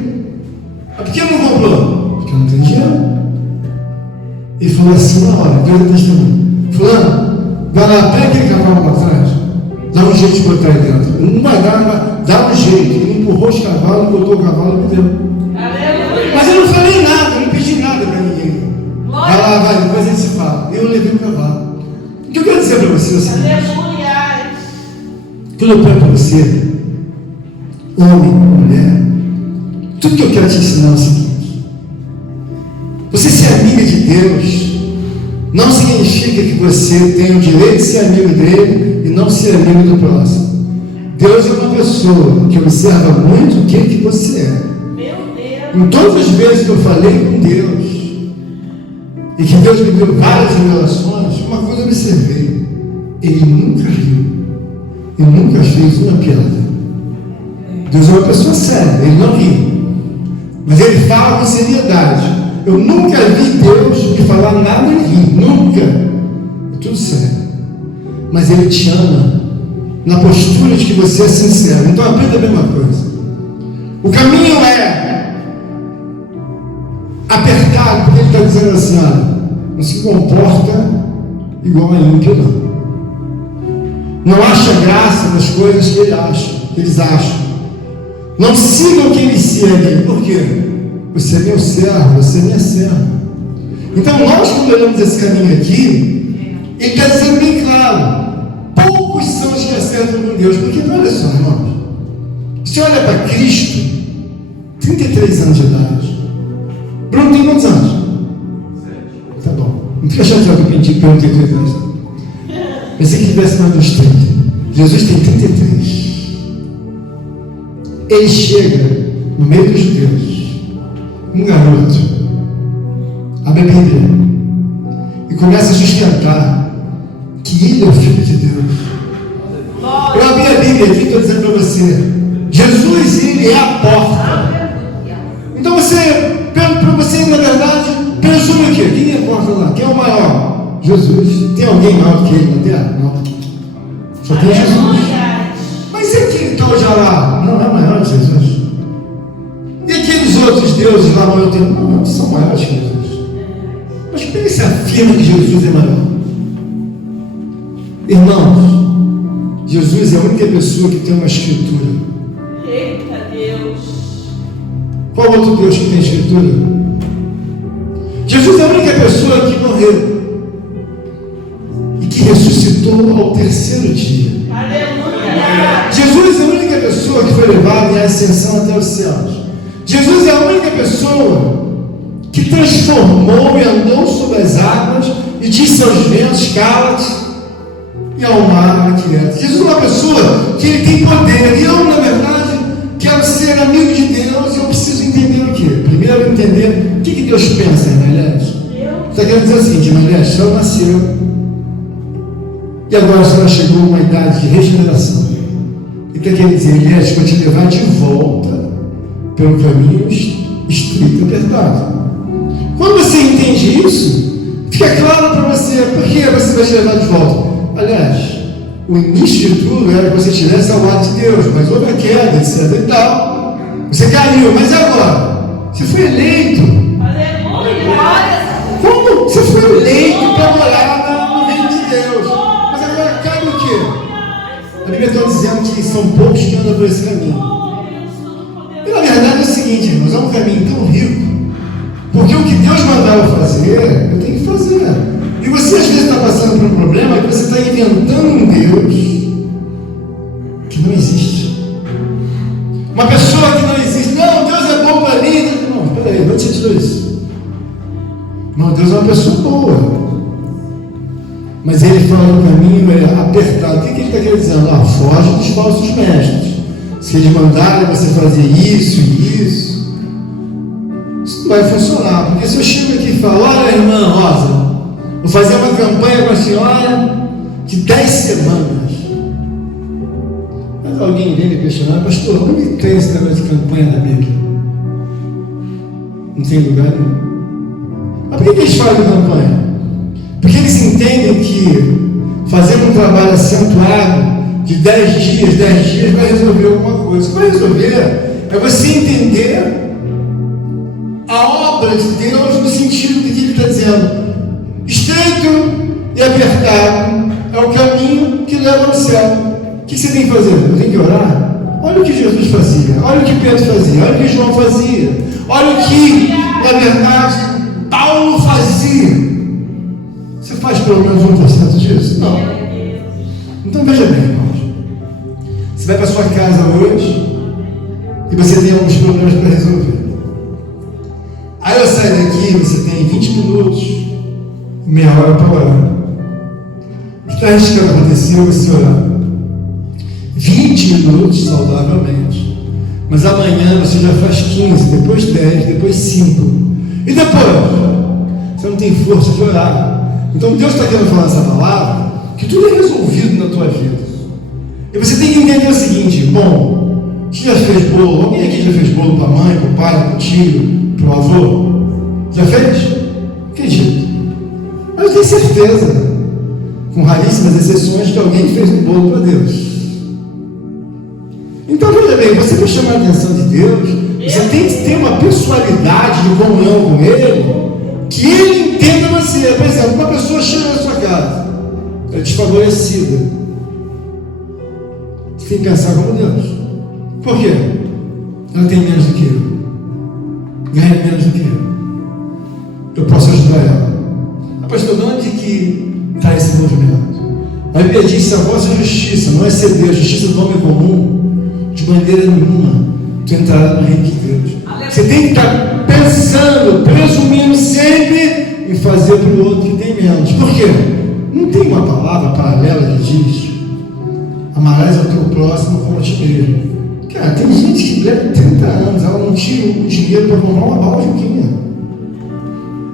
Mas por que não comprou? Porque eu não tenho dinheiro. Ele falou assim na hora, Deus é testemunho: fulano, vai lá, pega aquele cavalo para trás, dá um jeito de botar aí dentro. Não vai dar, dá um jeito. Ele empurrou os cavalos, botou o cavalo e me deu. Mas eu não falei nada, eu não pedi nada para ninguém. Vai lá, vai, depois a gente se fala. Eu levei o cavalo. O que eu quero dizer para você é o seguinte: quando eu pego para você, homem, mulher, tudo que eu quero te ensinar é o seguinte: você ser amiga de Deus não significa que você tem o direito de ser amigo dele e não ser amigo do próximo. Deus é uma pessoa que observa muito o que você é. Em todas as vezes que eu falei com Deus, e que Deus me deu várias revelações, uma coisa eu observei: Ele nunca riu, Ele nunca fez uma piada. Deus é uma pessoa séria, Ele não ri, mas Ele fala com seriedade. Eu nunca vi Deus me falar nada e rir, nunca. É tudo sério. Mas Ele te ama na postura de que você é sincero. Então aprenda a mesma coisa. O caminho é apertado, porque Ele está dizendo assim: olha, não se comporta igual a ímpio, não. Não acha graça nas coisas que eles acham. Não sigam o que eles seguem. Por quê? Você é meu servo, você é minha serva. Então nós, quando olhamos esse caminho aqui, Ele está dizendo bem claro: poucos são os que acertam com Deus. Porque olha só, irmãos, você olha para Cristo, 33 anos de idade. Bruno tem quantos anos? Tá bom. Não fica chateado que eu te perguntei 33 anos. Pensei que tivesse mais dos 30. Jesus tem 33. Ele chega no meio dos judeus, um garoto, abre a Bíblia e começa a sustentar que Ele é o Filho de Deus. Eu abri a Bíblia aqui e estou dizendo para você: Jesus, Ele é a porta. Então você, na verdade, presume o quê? Quem é a porta lá? Quem é o maior? Jesus. Tem alguém maior do que Ele na terra? Não. Só tem Jesus. Mas e aquele tal de lá? Não é maior que Jesus. E aqueles outros deuses lá no meu tempo? Não são maiores que Jesus. Mas por que você afirma que Jesus é maior? Irmãos, Jesus é a única pessoa que tem uma escritura. Eita Deus! Qual outro Deus que tem escritura? Jesus é a única pessoa que morreu e que ressuscitou ao terceiro dia. Aleluia! Jesus é a única pessoa que foi levada em ascensão até os céus. Jesus é a única pessoa que transformou e andou sobre as águas e disse aos ventos: cala-te, e ao mar aquieta. Jesus é uma pessoa que Ele tem poder. E eu, na verdade, quero ser amigo de Deus. E eu preciso entender o quê? Primeiro, entender o que Deus pensa, Elias. Está querendo dizer o seguinte: Elias, a senhora nasceu e agora a senhora chegou a uma idade de regeneração. E está querendo dizer: Elias, vou te levar de volta pelo caminho estreito e apertado. Quando você entende isso, fica claro para você por que você vai te levar de volta. Aliás, o início de tudo era que você tivesse ao lado de Deus, mas houve a queda, etc e tal. Você caiu, mas agora? Você foi eleito. Aleluia! Como? Você foi eleito para morar no reino de Deus. Mas agora cabe o quê? A Bíblia está dizendo que são poucos que andam por esse caminho. E na verdade é o seguinte, irmãos, é um caminho tão rico, porque o que Deus mandar eu fazer, eu tenho que fazer. E você às vezes está passando por um problema que você está inventando um Deus que não existe. Uma pessoa que não existe. Não, Deus é bom para mim. Não, peraí, onde você tirou isso? Não, Deus é uma pessoa boa. Mas Ele fala o caminho é apertado. O que Ele está querendo dizer? Foge dos falsos mestres. Se Eles mandarem você fazer isso e isso não vai funcionar. Porque se eu chego aqui e falo: olha, irmã Rosa, vou fazer uma campanha com a senhora de 10 semanas. Mas alguém vem me questionar: pastor, onde tem esse negócio de campanha da Bíblia? Não tem lugar nenhum. Mas por que eles fazem campanha? Porque eles entendem que fazendo um trabalho acentuado de 10 dias vai resolver alguma coisa. O que vai resolver é você entender a obra de Deus no sentido de que Ele está dizendo: estreito e apertado é o caminho que leva ao céu. O que você tem que fazer? Eu tenho que orar? Olha o que Jesus fazia, olha o que Pedro fazia, olha o que João fazia, olha o que, na verdade, Paulo fazia. Você faz pelo menos 1% disso? Não. Então veja bem, irmãos. Você vai para sua casa hoje e você tem alguns problemas para resolver. Aí eu saio daqui, você tem 20 minutos, meia hora para orar. O que está arriscando acontecer você orar 20 minutos saudavelmente, Mas amanhã você já faz 15, depois 10, depois 5. E depois? Você não tem força de orar. Então Deus está querendo falar essa palavra, que tudo é resolvido na tua vida. E você tem que entender o seguinte: bom, você já fez bolo? Alguém aqui já fez bolo para a mãe, para o pai, para o tio, para o avô? Já fez? Acredito. Mas eu tenho certeza, com raríssimas exceções, que alguém fez um bolo para Deus. Então, veja bem, você para chamar a atenção de Deus, você tem que ter uma pessoalidade de comunhão com Ele, que Ele entenda você. Por exemplo, uma pessoa chega na sua casa, ela é desfavorecida. Você tem que pensar como Deus. Por quê? Ela tem menos do que eu, ganha menos do que eu posso ajudar ela. Pastor, de onde que está esse movimento? A Bíblia diz: se a vossa justiça não exceder a justiça do homem comum, de maneira nenhuma tu entrará no reino de Deus. Você tem que estar pensando, presumindo sempre em fazer para o outro que tem menos. Por quê? Não tem uma palavra paralela que diz: amarás ao teu próximo como a ti mesmo. Cara, tem gente que leva 30 anos, ela não tinha o dinheiro para comprar uma bala de juquinha.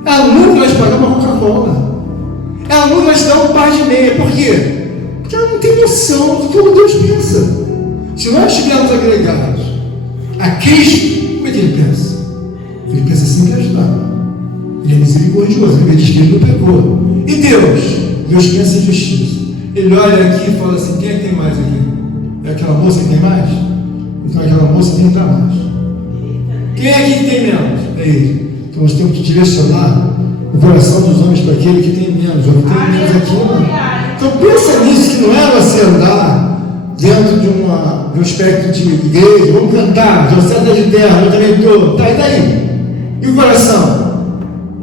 Ela nunca vai te pagar uma Coca-Cola. Ela nunca vai te dar um par de meia. Por quê? Porque ela não tem noção do que Deus pensa. Se nós estivermos agregados a Cristo, como é que Ele pensa? Ele pensa sempre em ajudar. Ele é misericordioso. Ele diz que Ele não pegou. E Deus? Deus pensa em justiça. Ele olha aqui e fala assim: quem é que tem mais aqui? É aquela moça que tem mais? Então aquela moça tem que dar mais. Quem é aqui que tem menos? É Ele. Então nós temos que direcionar o coração dos homens para aquele que tem menos. Eu não tenho menos aqui, não. Então pensa nisso, que não é você andar dentro de um espectro de igreja. Vamos cantar, José da de terra, eu também estou. Tá, e daí? E o coração?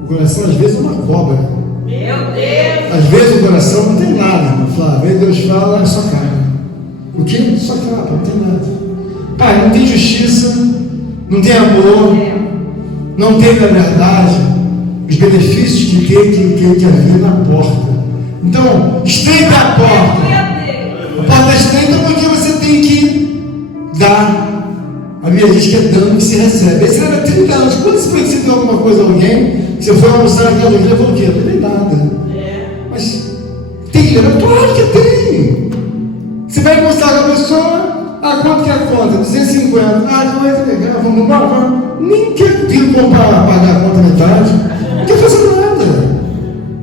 O coração às vezes é uma cobra. Meu Deus! Às vezes o coração não tem nada, irmão Flávio. Às vezes Deus fala, é só carne. O quê? Só capa, não tem nada. Pai, não tem justiça, não tem amor, não tem, na verdade, os benefícios que tem que haver na porta. Então, estreita a porta. A porta é estreita porque você tem que dar. A Bíblia diz que é dando que se recebe. Esse era 30 anos. Quando você deu alguma coisa a alguém, você foi almoçar na casa de alguém, falou o quê? Não tem nada. Mas tem que levar? Claro que tem. Você vai almoçar com a pessoa. Ah, quanto que é a conta? 250. Ah, não é legal, vamos embora, vamos. Nem quer vir comprar, pagar a conta metade. Não quer fazer nada.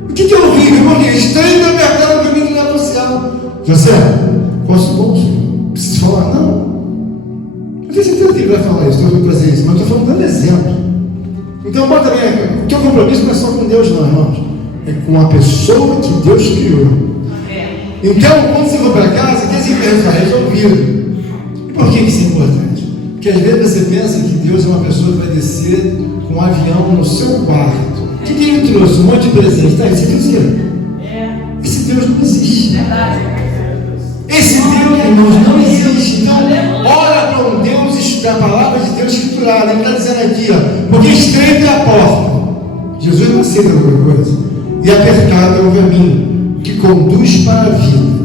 O que é horrível? Porque estranho da verdade para mim não é social. José, posso bolso? Preciso falar? Não. Eu tenho certeza que ele vai falar isso, eu vou fazer isso, mas eu estou falando dando exemplo. Então, bota bem, o teu compromisso não é só com Deus, não, irmãos. É com a pessoa que Deus criou. Então, quando você for para casa, que esse inferno está resolvido. Por que isso é importante? Porque às vezes você pensa que Deus é uma pessoa que vai descer com um avião no seu quarto. O que ele trouxe? Um monte de presente. Tá, esse Deus esse Deus não existe. Esse Deus, irmãos, não existe. Então, ora para um Deus da palavra de Deus escriturada. Ele está dizendo aqui, ó, porque estreita é a porta. Jesus não aceita alguma coisa. E apertado é o caminho que conduz para a vida.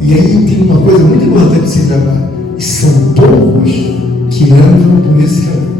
E aí tem uma coisa muito importante de se trabalhar. E são poucos que andam por esse caminho.